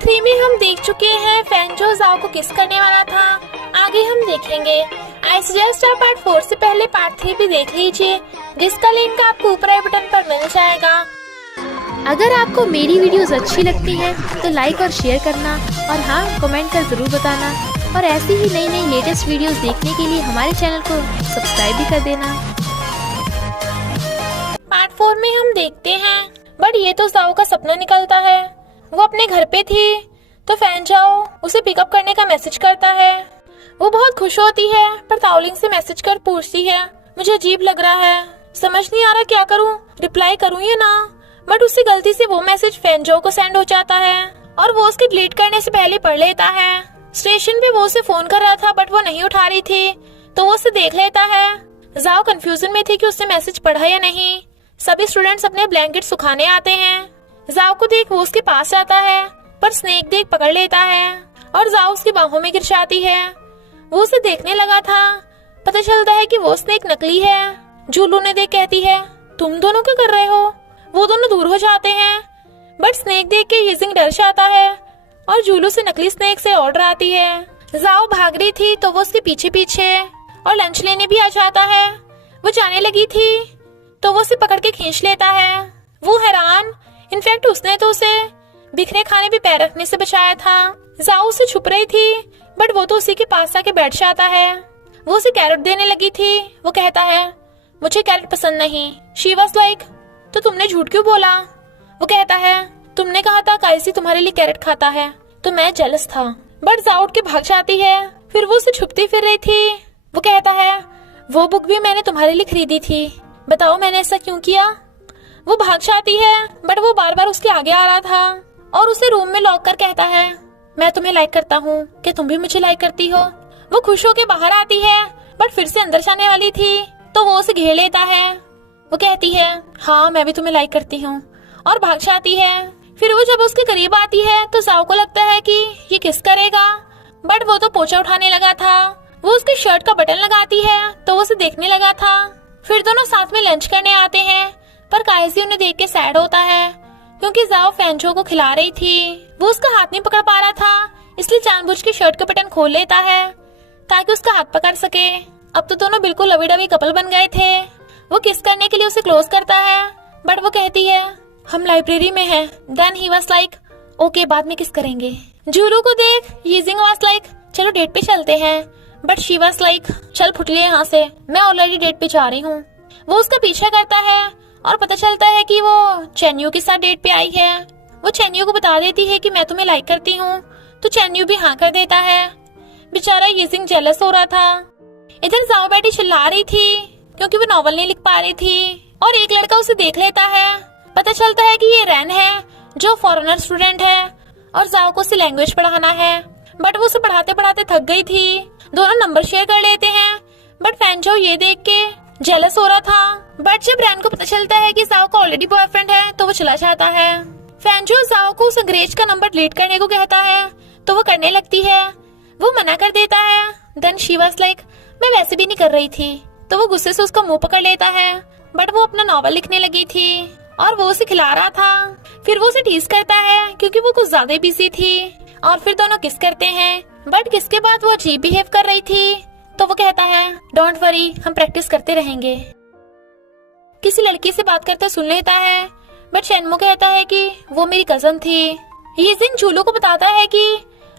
Part 3 में हम देख चुके हैं फैंजो जाओ को किस करने वाला था। आगे हम देखेंगे। आई सजेस्ट आप पार्ट 4 से पहले पार्ट 3 भी देख लीजिए, जिसका लिंक आपको ऊपर आई बटन पर मिल जाएगा। अगर आपको मेरी वीडियोस अच्छी लगती हैं तो लाइक और शेयर करना, और हाँ, कमेंट कर ज़रूर बताना। और ऐसी ही नई नई लेटेस्ट वीडियोस देखने के लिए हमारे चैनल को सब्सक्राइब भी कर देना। पार्ट 4 में हम देखते हैं, बट ये तो जाओ का सपना निकलता है। वो अपने घर पे थी तो फैंजाओ उसे पिकअप करने का मैसेज करता है। वो बहुत खुश होती है, पर ताओलिंग से मैसेज कर पूछती है, मुझे अजीब लग रहा है, समझ नहीं आ रहा क्या करूं, रिप्लाई करूं या ना। बट उससे गलती से वो मैसेज फैंजाओ को सेंड हो जाता है और वो उसके डिलीट करने से पहले पढ़ लेता है। स्टेशन पे वो उसे फोन कर रहा था, बट वो नहीं उठा रही थी, तो वो उसे देख लेता है। जाओ कंफ्यूजन में थी कि उसने मैसेज पढ़ा या नहीं। सभी स्टूडेंट्स अपने ब्लैंकेट सुखाने आते हैं। जाओ को देख वो उसके पास जाता है, पर स्नेक देख पकड़ लेता है और जाओ उसकी बाहों में गिर जाती है। वो उसे देखने लगा था, पता चलता है कि वो स्नेक नकली है। जूलू ने देख कहती है, तुम दोनों क्या कर रहे हो। वो दोनों दूर हो जाते हैं, बट स्नेक देख के यिजिंग डर जाता है और जूलू से नकली स्नेक से ऑर्डर आती है। जाओ भाग रही थी तो वो उसके पीछे पीछे और लंच लेने भी आ जाता है। वो जाने लगी थी तो वो उसे पकड़ के खींच लेता है। वो हैरान, इनफैक्ट उसने तो उसे बिखरे खाने पे पैर रखने से बचाया था। जाओ उसे छुप रही थी, बट वो तो उसी के पास आके बैठ जाता है। वो उसे कैरेट देने लगी थी। वो कहता है, मुझे कैरेट पसंद नहीं। शी वाज लाइक, तो तुमने झूठ क्यों बोला। वो कहता है, तुमने कहा था काइसी तुम्हारे लिए कैरेट खाता है, तो मैं जेलस था। बट जाओ उठ के भाग जाती है। फिर वो उसे छुपती फिर रही थी। वो कहता है, वो बुक भी मैंने तुम्हारे लिए खरीदी थी, बताओ मैंने ऐसा क्यों किया। वो भाग जाती है, बट वो बार बार उसके आगे आ रहा था और उसे रूम में लॉक कर कहता है, मैं तुम्हें लाइक करता हूँ, क्या तुम भी मुझे लाइक करती हो। वो खुश होकर बाहर आती है, बट फिर से अंदर जाने वाली थी तो वो उसे घेर लेता है। वो कहती है, हाँ मैं भी तुम्हें लाइक करती हूँ, और भाग जाती है। फिर वो जब उसके करीब आती है तो जाओ को लगता है कि ये किस करेगा, बट वो तो पोछा उठाने लगा था। वो उसके शर्ट का बटन लगाती है तो वो उसे देखने लगा था। फिर दोनों साथ में लंच करने आते हैं, पर काइजी उन्हें देख के सैड होता है क्योंकि जाओ फैंजो को खिला रही थी। वो उसका हाथ नहीं पकड़ पा रहा था, इसलिए जानबूझ के शर्ट का बटन खोल लेता है ताकि उसका हाथ पकड़ सके। अब तो दोनों बिल्कुल लवी डवी कपल बन गए थे। वो किस करने के लिए उसे क्लोज करता है, बट वो कहती है, हम लाइब्रेरी में हैं। Then he was like, okay बाद में किस करेंगे। जूलू को देख यिजिंग वाज लाइक, चलो डेट पे चलते हैं, बट शी वाज लाइक, चल फुटलिए यहाँ से, मैं ऑलरेडी डेट पे जा रही हूँ। वो उसका पीछा करता है और पता चलता है कि वो चेन्यू के साथ डेट पे आई है। वो चेन्यू को बता देती है कि मैं तुम्हें लाइक करती हूँ, तो चेन्यू भी हाँ कर देता है। बेचारा यिजिंग जेलस हो रहा था। इधर जाओ बैठी चिल्ला रही थी क्योंकि वो नॉवल नहीं लिख पा रही थी, और एक लड़का उसे देख लेता है। पता चलता है कि ये रैन है जो फॉरेनर स्टूडेंट है और जाओ को उसे लैंग्वेज पढ़ाना है, बट वो उसे पढ़ाते पढ़ाते थक गई थी। दोनों नंबर शेयर कर लेते हैं, बट फैंजो ये देख के जेलस हो रहा था। बट जब रैन को पता चलता है कि जाओ का ऑलरेडी बॉयफ्रेंड है तो वो चला जाता है। फैंजो जाओ को उस अंग्रेज का नंबर डिलीट करने को कहता है तो वो करने लगती है। वो मना कर देता है। देन शी वाज लाइक, मैं वैसे भी नहीं कर रही थी, तो वो गुस्से से उसका मुंह पकड़ लेता है। बट वो अपना नॉवल लिखने लगी थी और वो उसे खिला रहा था। फिर वो उसे टीज करता है क्योंकि वो कुछ ज्यादा बिजी थी, और फिर दोनों किस करते हैं। बट किस के बाद वो अजीब बिहेव कर रही थी तो वो कहता है, डोंट वरी, हम प्रैक्टिस करते रहेंगे। किसी लड़की से बात करते सुन लेता है, बट चेन्मो कहता है कि वो मेरी कजन थी। यिजिंग जूलू को बताता है कि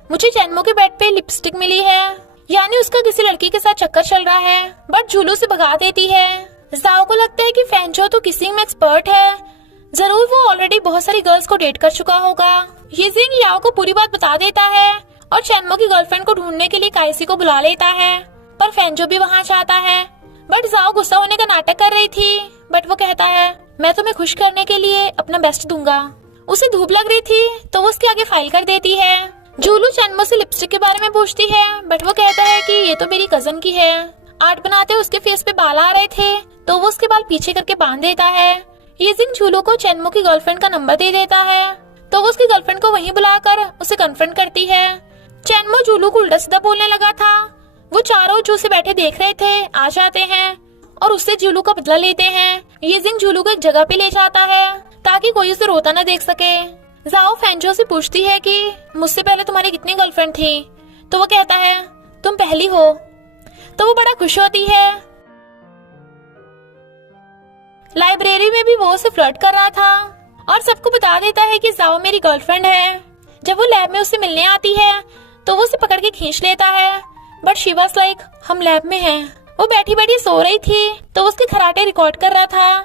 मुझे चेन्मो के बेड पे लिपस्टिक मिली है, यानी उसका किसी लड़की के साथ चक्कर चल रहा है, बट जूलू से भगा देती है। जाओ को लगता है कि फैंजो तो किसिंग में एक्सपर्ट है, जरूर वो ऑलरेडी बहुत सारी गर्ल्स को डेट कर चुका होगा। यिजिंग याओ को पूरी बात बता देता है और चेन्मो की गर्लफ्रेंड को ढूंढने के लिए काइसी को बुला लेता है, पर फैंजो भी वहाँ जाता है। बट जाओ गुस्सा होने का नाटक कर रही थी, बट वो कहता है, मैं तुम्हें खुश करने के लिए अपना बेस्ट दूंगा। उसे धूप लग रही थी तो वो उसके आगे फाइल कर देती है। जूलू चेन्मो से लिपस्टिक के बारे में पूछती है, बट वो कहता है कि ये तो मेरी कजन की है। आर्ट बनाते उसके फेस पे बाल आ रहे थे तो वो उसके बाल पीछे करके बांध देता है। यिजिंग जूलू को चेन्मो की गर्लफ्रेंड का नंबर दे देता है तो वो उसकी गर्लफ्रेंड को वहीं बुलाकर उसे कन्फ्रंट करती है। चेन्मो जूलू को उल्टा सीधा बोलने लगा था। वो चारों जो उसे बैठे देख रहे थे आ जाते हैं और उससे जूलू का बदला लेते हैं। यिजिंग जूलू को एक जगह पे ले जाता है ताकि कोई उसे रोता न देख सके। जाओ फैंजो से पूछती है कि मुझसे पहले तुम्हारी कितनी गर्लफ्रेंड थी, तो वो कहता है तुम पहली हो। तो वो बड़ा खुश होती है। लाइब्रेरी में भी वो उसे फ्लर्ट कर रहा था और सबको बता देता है कि जाओ मेरी गर्लफ्रेंड है। जब वो लैब में उससे मिलने आती है तो वो उसे पकड़ के खींच लेता है, बट शी वाज लाइक हम लैब में हैं। वो बैठी बैठी सो रही थी तो उसके खराटे रिकॉर्ड कर रहा था,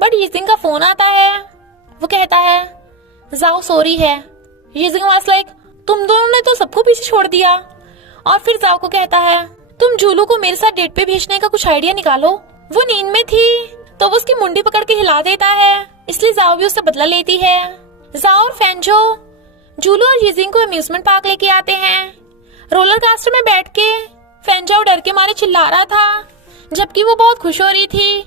बट यीजिंग का फोन आता है। वो कहता है जाओ सो रही है। यीजिंग वाज लाइक तुम दोनों ने तो सबको पीछे छोड़ दिया। और फिर जाओ को कहता है तुम जूलू को मेरे साथ डेट पे भेजने का कुछ आइडिया निकालो। वो नींद में थी तो वो उसकी मुंडी पकड़ के हिला देता है, इसलिए जाओ भी उससे बदला लेती है। जाओ और फैंजो जूलू और यीजिंग को अम्यूजमेंट पार्क लेके आते हैं। रोलर कास्टर में बैठ के फैंजो डर के मारे चिल्ला रहा था, जबकि वो बहुत खुश हो रही थी।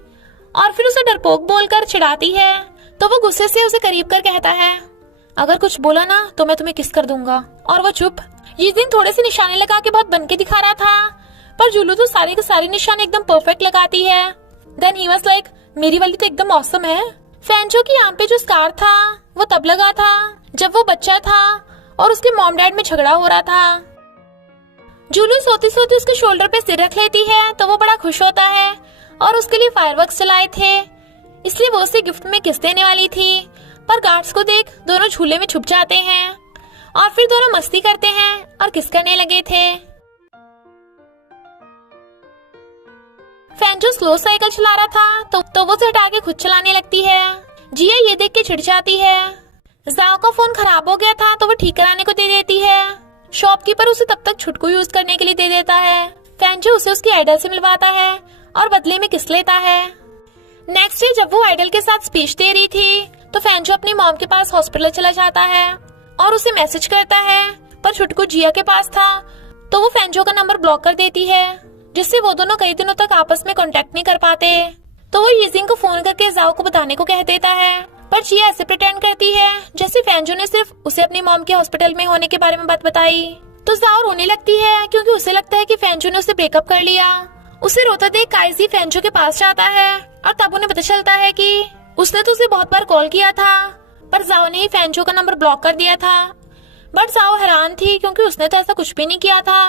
और फिर उसे डरपोक बोलकर चिढ़ाती है, तो वो गुस्से से उसे करीब कर कहता है अगर कुछ बोला ना तो मैं तुम्हें किस कर दूंगा। और वो चुप। यीजिंग थोड़े से निशाने लगा के बहुत बन के दिखा रहा था, पर जूलू तो सारे के सारे निशाने एकदम परफेक्ट लगाती है। देन ही वाज लाइक मेरी वाली तो एकदम औसम है। फैंजो की आंख पे जो स्कार था वो तब लगा था जब वो बच्चा था और उसके मॉम डैड में झगड़ा हो रहा था। जूलू सोती सोती उसके शोल्डर पे सिर रख लेती है तो वो बड़ा खुश होता है और उसके लिए फायरवर्क्स चलाए थे, इसलिए वो उसे गिफ्ट में किस देने वाली थी। पर गार्ड्स को देख दोनों झूले में छुप जाते हैं और फिर दोनों मस्ती करते हैं और किस करने लगे थे। फैंजो स्लो साइकिल चला रहा था तो वो उसे हटा के खुद चलाने लगती है। जिया ये देख के चिढ़ जाती है। जाओ का फोन खराब हो गया था तो वो ठीक कराने को दे देती है। शॉपकीपर उसे तब तक छुटकू यूज करने के लिए दे देता है। फैंजो उसे उसकी आइडल से मिलवाता है और बदले में किस लेता है। नेक्स्ट डे जब वो आइडल के साथ स्पीच दे रही थी तो फैंजो अपनी मॉम के पास हॉस्पिटल चला जाता है और उसे मैसेज करता है, पर छुटकू जिया के पास था तो वो फैंजो का नंबर ब्लॉक कर देती है, जिससे वो दोनों कई दिनों तक आपस में कांटेक्ट नहीं कर पाते। तो वो यीजिंग को फोन करके जाओ को बताने को कह देता है, पर जिया ऐसे प्रिटेंड करती है जैसे फैंजो ने सिर्फ उसे अपनी मॉम के हॉस्पिटल में होने के बारे में बात बताई। तो जाओ रोने लगती है क्योंकि उसे लगता है कि फैंजो ने उसे ब्रेकअप कर लिया। उसे रोता देख काइजी फैंजो के पास जाता है और तब उन्हें पता चलता है कि उसने तो उसे बहुत बार कॉल किया था, पर जाओ ने ही फैंजो का नंबर ब्लॉक कर दिया था। बट जाओ हैरान थी क्योंकि उसने तो ऐसा कुछ भी नहीं किया था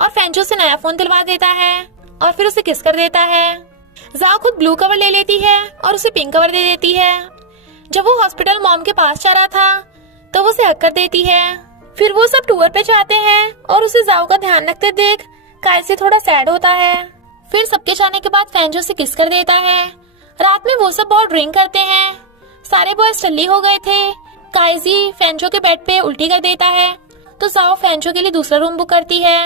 और फैंजो से नया फोन दिलवा देता है और फिर उसे किस कर देता है। जाओ खुद ब्लू कवर ले लेती है और उसे पिंक कवर दे देती है। जब वो हॉस्पिटल मॉम के पास जा रहा था तो वो उसे हक कर देती है। फिर वो सब टूर पे जाते हैं और उसे जाओ का ध्यान रखते देख काइजी थोड़ा सैड होता है। फिर सबके जाने के बाद फैंजो से किस कर देता है। रात में वो सब बहुत ड्रिंक करते हैं। सारे बॉयज टल्ली हो गए थे। काइजी फैंजो के बेड पे उल्टी कर देता है तो जाओ फैंजो के लिए दूसरा रूम बुक करती है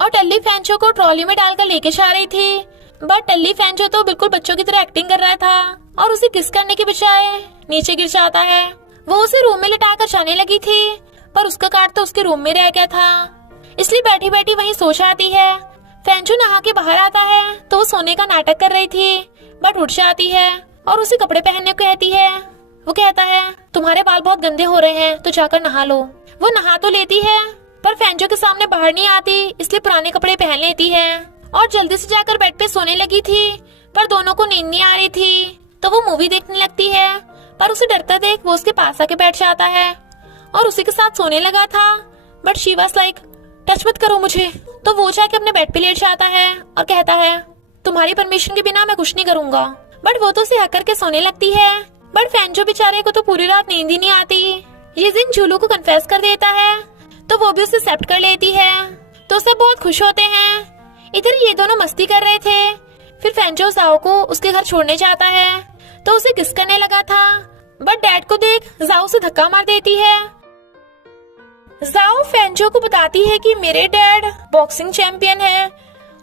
और टल्ली फैंजो को ट्रॉली में डालकर लेके जा रही थी, बट टल्ली फैंजो तो बिल्कुल बच्चों की तरह एक्टिंग कर रहा था और उसे किस करने के बजाय नीचे गिर जाता है। वो उसे रूम में लिटाकर जाने लगी थी, पर उसका कार्ड तो उसके रूम में रह गया था, इसलिए बैठी बैठी वहीं सो जाती है। फैंजो नहा के बाहर आता है तो वो सोने का नाटक कर रही थी, बट उठ जाती है और उसे कपड़े पहनने को कहती है। वो कहता है तुम्हारे बाल बहुत गंदे हो रहे हैं तो जाकर नहा लो। वो नहा तो लेती है पर फैंजो के सामने बाहर नहीं आती, इसलिए पुराने कपड़े पहन लेती है और जल्दी से जाकर बेड पे सोने लगी थी, पर दोनों को नींद नहीं आ रही थी तो वो मूवी देखने लगती है। पर उसे डरता देख वो उसके पास आके बैठ जाता है और उसी के साथ सोने लगा था, but she was like touch मत करो मुझे। तो वो जाके अपने बेड पे लेट जाता है और कहता है तुम्हारी परमिशन के बिना मैं कुछ नहीं करूंगा। बट वो तो उसे हक करके सोने लगती है, बट फैंजो बेचारे को तो पूरी रात नींद ही नहीं आती। यीजिंग जूलू को कन्फेस कर देता है तो वो भी उसे एक्सेप्ट कर लेती है, तो सब बहुत खुश होते हैं। इधर ये दोनों मस्ती कर रहे थे। फिर फैंजो जाओ को उसके घर छोड़ने जाता है तो उसे किस करने लगा था, बट डैड को देख जाओ से धक्का मार देती है। जाओ फैंजो को बताती है कि मेरे डैड बॉक्सिंग चैंपियन है।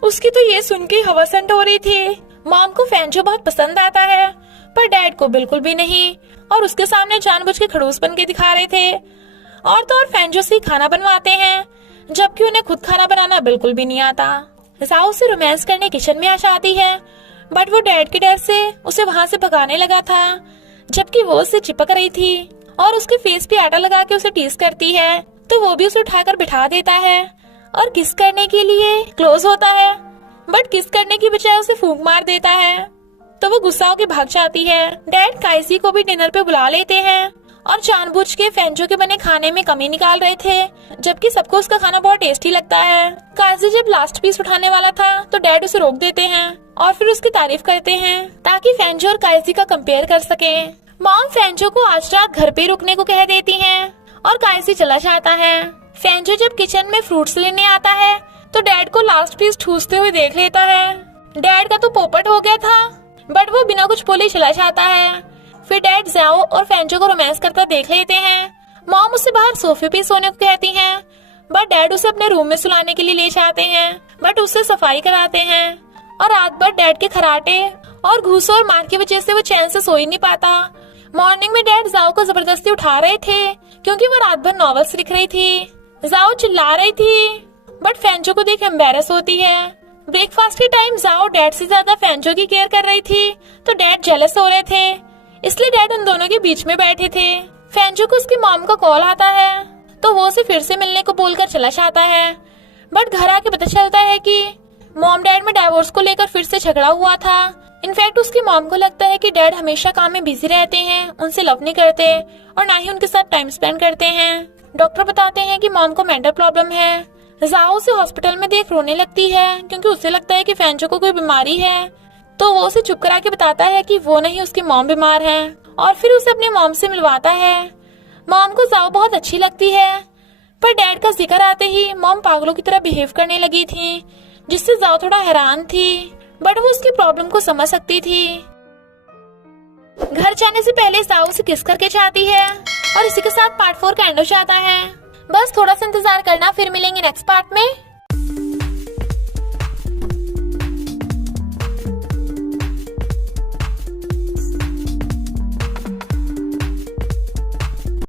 उसकी तो ये सुन के हवा ठंड हो रही थी। मॉम को फैंजो बहुत पसंद आता है, पर डैड को बिल्कुल भी नहीं, और उसके सामने जानबूझ के खड़ूस बन के दिखा रहे थे। और तो और फैंजो से खाना बनवाते हैं, जबकि उन्हें खुद खाना बनाना बिल्कुल भी नहीं आता। जाओ से रोमांस करने किचन में आ जाती है, बट वो डैड के डर से उसे वहाँ से भगाने लगा था, जबकि वो उससे चिपक रही थी और उसके फेस पे आटा लगा के उसे टीज करती है। तो वो भी उसे उठाकर बिठा देता है और किस करने के लिए क्लोज होता है, बट किस करने की बजाय उसे फूंक मार देता है। तो वो गुस्सा होकर भाग जाती है। डैड काइजी को भी डिनर पे बुला लेते हैं और जानबूझ के फेंजो के बने खाने में कमी निकाल रहे थे, जबकि सबको उसका खाना बहुत टेस्टी लगता है। काजी जब लास्ट पीस उठाने वाला था तो डैड उसे रोक देते हैं और फिर उसकी तारीफ करते हैं ताकि फेंजो और काजी का कंपेयर कर सके। मॉम फेंजो को आज रात घर पे रुकने को कह देती है और काजी चला जाता है। फेंजो जब किचन में फ्रूट्स लेने आता है तो डैड को लास्ट पीस ठूसते हुए देख लेता है। डैड का तो पोपट हो गया था, बट वो बिना कुछ बोले चला जाता है। फिर डैड जाओ और फेंजो को रोमांस करता देख लेते हैं। मॉम उसे बाहर सोफे पे सोने को कहती हैं, बट डैड उसे अपने रूम में सुलाने के लिए ले जाते हैं, बट उससे सफाई कराते हैं। और रात भर डैड के खराटे और घूसों और मार की वजह से वो चैन से सो ही नहीं पाता। मॉर्निंग में डैड जाओ को जबरदस्ती उठा रहे थे क्योंकि वो रात भर नॉवेल्स लिख रही थी। जाओ चिल्ला रही थी, बट फेंजो को देख एम्बेरस होती है। ब्रेकफास्ट के टाइम जाओ डैड से ज्यादा फेंजो की केयर कर रही थी तो डैड जेलस हो रहे थे, इसलिए डैड उन दोनों के बीच में बैठे थे। फेंजो को उसकी मॉम का कॉल आता है तो वो उसे फिर से मिलने को बोलकर चला जाता है, बट घर आके पता चलता है कि मॉम डैड में डाइवोर्स को लेकर फिर से झगड़ा हुआ था। इनफैक्ट उसकी मॉम को लगता है कि डैड हमेशा काम में बिजी रहते हैं, उनसे लव नहीं करते और ना ही उनके साथ टाइम स्पेंड करते हैं। डॉक्टर बताते हैं कि मॉम को मेंटल प्रॉब्लम है। जाओ उसे हॉस्पिटल में देख रोने लगती है क्योंकि उसे लगता है कि फेंजो को कोई बीमारी है, तो वो उसे चुप करा के बताता है कि वो नहीं उसकी मॉम बीमार है और फिर उसे अपने मॉम से मिलवाता है। मॉम को जाओ बहुत अच्छी लगती है, पर डैड का जिक्र आते ही मॉम पागलों की तरह बिहेव करने लगी थी, जिससे जाओ थोड़ा हैरान थी, बट वो उसकी प्रॉब्लम को समझ सकती थी। घर जाने से पहले जाओ उसे किस करके जाती है और इसी के साथ पार्ट 4 का एंड हो जाता है। बस थोड़ा सा इंतजार करना, फिर मिलेंगे नेक्स्ट पार्ट में।